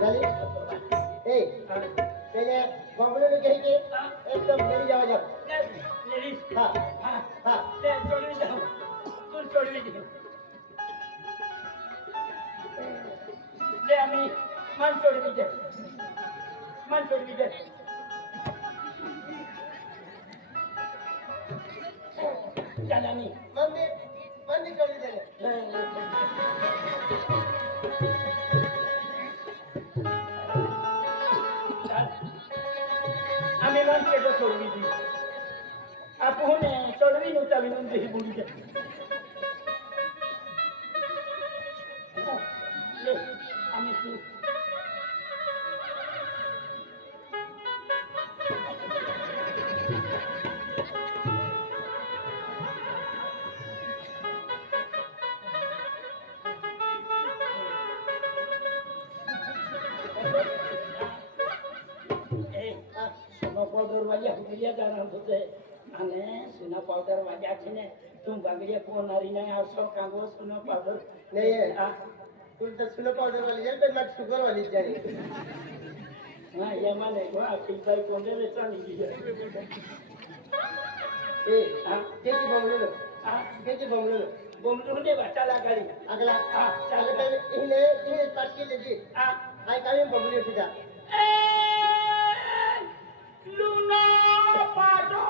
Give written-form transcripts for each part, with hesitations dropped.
झाली ए पहिले बंगलो घ्यायचे एकदम घरी जावा जाऊ हा हा सोडवी जाऊ तू सोडवी दे आम्ही मन सोडवी दे जानानी मंदी सोडली झाले आम्ही मन केलं सोडवी दी आपण सोडवी नव्हता विनून ही बोली दे आम्ही तू पाउडर वाली हंगरिया जाना होते અને સુના પાવડર વાગ્યા છે ને તું બાગડિયા કોનારી ને આવશો કાંગો સુનો પાવડર नहीं है तू तो सुनो पाउडर वाली है पर मैं शुगर वाली जानी हां ये माने को आखिर भाई कोंडे में चाली गई ए हां केजी बंगलो हां केजी बंगलो ने बाटा लगाड़ी अगला हां चल पहले इन्हें काट के ले जी हां आई काहे बंगलो से जा लूना पाडो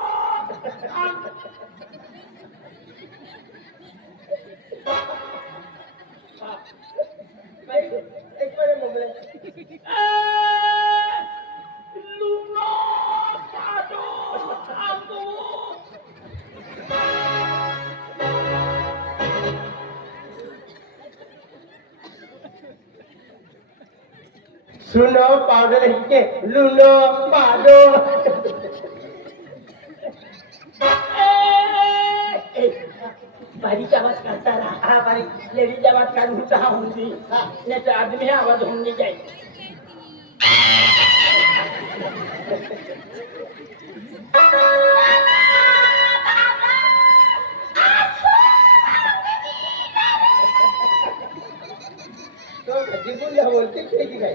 एक बार बंगलो लूना पाडो आपको सुनो पाउडर के लूनो पाडो बारीक आवाज करता रहा हाँ बारीक लेडीज आवाज काढून चहा होऊन नाही तर आदमी आवाज होऊन नाही जाईल तो जिंकून जा बोलते की काय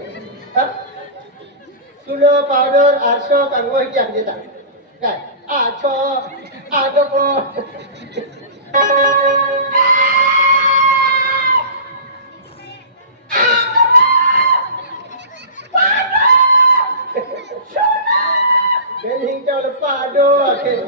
सुनो पाउडर आरशो कांगो की आग देता काय आछो आगो Then kalau pado akhir.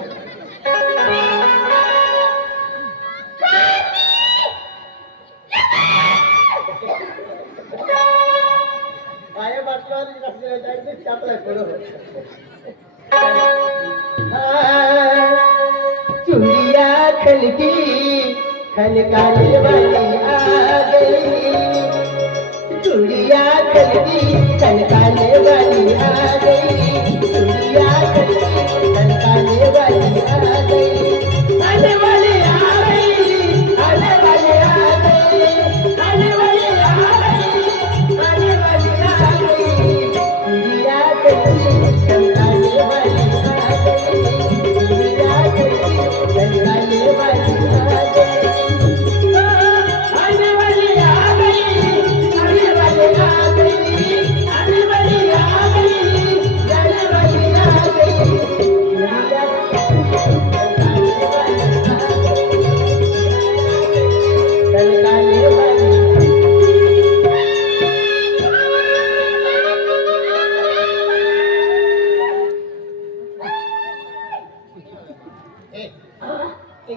Ayah bakal di kasih jadi siapa lagi bro? चूड़िया खलकी खनकाने वाली आ गई चूड़िया खलकी खनकाने वाली आ गई चूड़िया खलकी खनकाने वाली आ गई आने वाली आ गई आने वाली आ गई आने वाली आ गई आने वाली आ गई चूड़िया खलकी खनकाने वाली आ गई चूड़िया खलकी खनकाने वाली आ गई आने वाली आ गई आने वाली आ गई आने वाली आ गई जाने वाली आ गई चूड़िया खनकाने वाली आ गई खनकाने वाली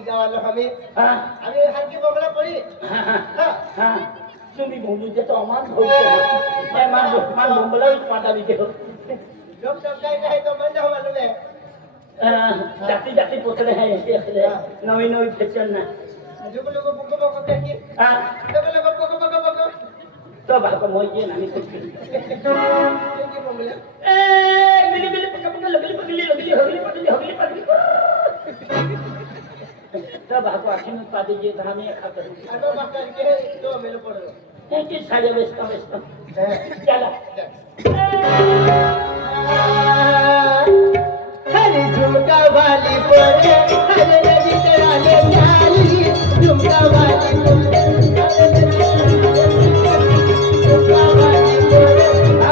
गावाला हमें आम्ही हरकी बंगला पडी तुम्ही बोलू देतो आम्हाला होईल मान मुंबईला पाठावी देतो लोग सब काय तो बंद हो मालूम है जाती जाती पोतले हैं नवी नवी फॅशन ना जो लोग बुक बुक करके तो लोग बुक बुक बुक तो भाको मोये ना मी कुछ की बंगला मिली मिली पकड़ लगली पकड़ी तो भाको आखिर में पा दीजिए तो हमें खाता हूं अगो बात करके तो मेरे पड़ लो एक साड़े व्यस्त चला हर झुमका वाली पड़े हर नदी तेरे नाली झुमका वाली पड़े झुमका वाली पड़े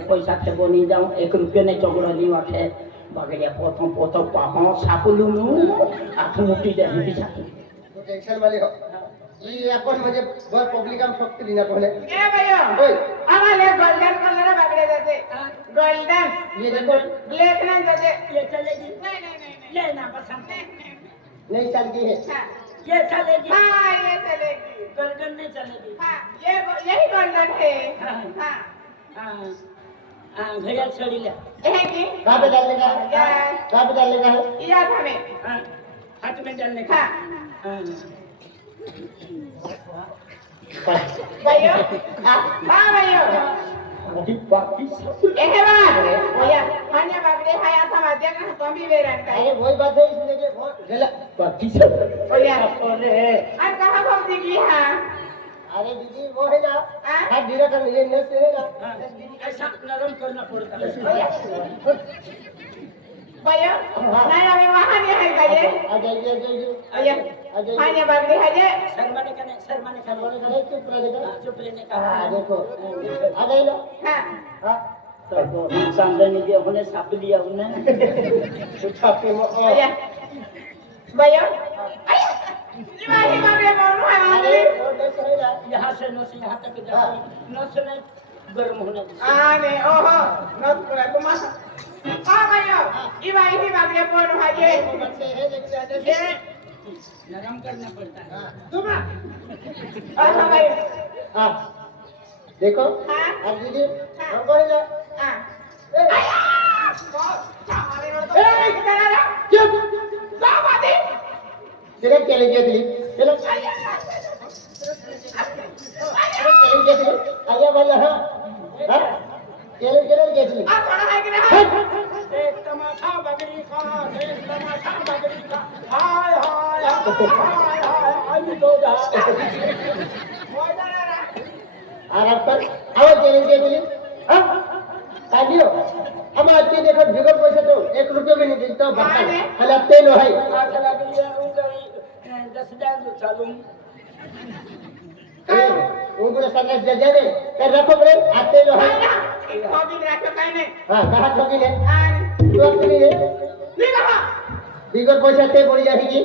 पैसा थे बनी जाऊं 1 रुपये ने चौगड़ा नहीं वाटे Bagaya potong-potong pahon sapulu nu aku muti dah hidup satu. तो टेंशन वाले हो ये अपन म्हणजे बर पब्लिकम शक्ती दिना कोने ए भैया ओय आम्हाला गोल्डन कलर बागडे जाते गोल्डन ये देखो ब्लैक नाही जाते ये चलेगी नाही नाही नाही ले ना पसंद नई साल की है हाँ ये चलेगी हाँ, ये चलेगी गर्दन नहीं चलेगी हाँ ये यही गोल्डन है हाँ। हाँ हाँ हाँ भैया छोड़ी ले है कि कहां पे डालने का है या कहां पे डालने का है याद हमें हाँ हाथ में डालने का हाँ हाँ भैया हाँ भैया अभी बाकी सब एहे बागडे भैया अन्य बागडे हाय आता माझ्या का कमी वेळात काय अरे वही बात है इसलिए कि बहुत गलत बाकी सब भैया अरे और कहाँ भक्ति की हाँ अरे दीदी वो है ना हाँ? हाथ ढीला कर ये नस है ना हाँ, ऐसा नरम करना पड़ता है भैया नाही हमें वहाँ नहीं है का ये आ जाइए भैया अन्य बागडे है ये शर्माने का नहीं शर्माने का बोले करे चुप रह जा हाँ, चुप रहने का हां देखो आ गई ना हाँ हां तो सामने नहीं दिया उन्हें साप लिया उन्हें कुछ आपके भैया भैया ये बागडे बोल रहा है अरे वो नस है ना यहाँ से नस यहाँ तक जाओ नस में गर्म होने दो। आने ओहो नस पुरा तुम्हारा हाँ भैया ये बागडे बोल रहा है ये वो बच्चे है लेकिन आने से ये नरम करना पड़ता है हां तुम्हारा हाँ भैया हां देखो हाँ अब दीदी हमको है ना हाँ ए, चुप चलो चलेंगे दिलीप चलो चलेंगे दिलीप आया वाला हाँ हाँ चलेंगे दिलीप एक तमाशा बगड़ी का एक तमाशा बगड़ी का हाय हाय हाय हाय हाय अभी तो जा आराम पर आओ चलेंगे दिलीप हाँ सालियो हम अच्छी देखो बिगड़ पैसे तो 1 रुपया भी नहीं देता बात पहले तेल है आग लग रही है उंगली 10,000 चालू उनको संगत दे दे कर रखो बड़े आते लो है हाँ कहाँ ठोकी ने तू अपनी ने बिगड़ पैसे ते बोली जाएगी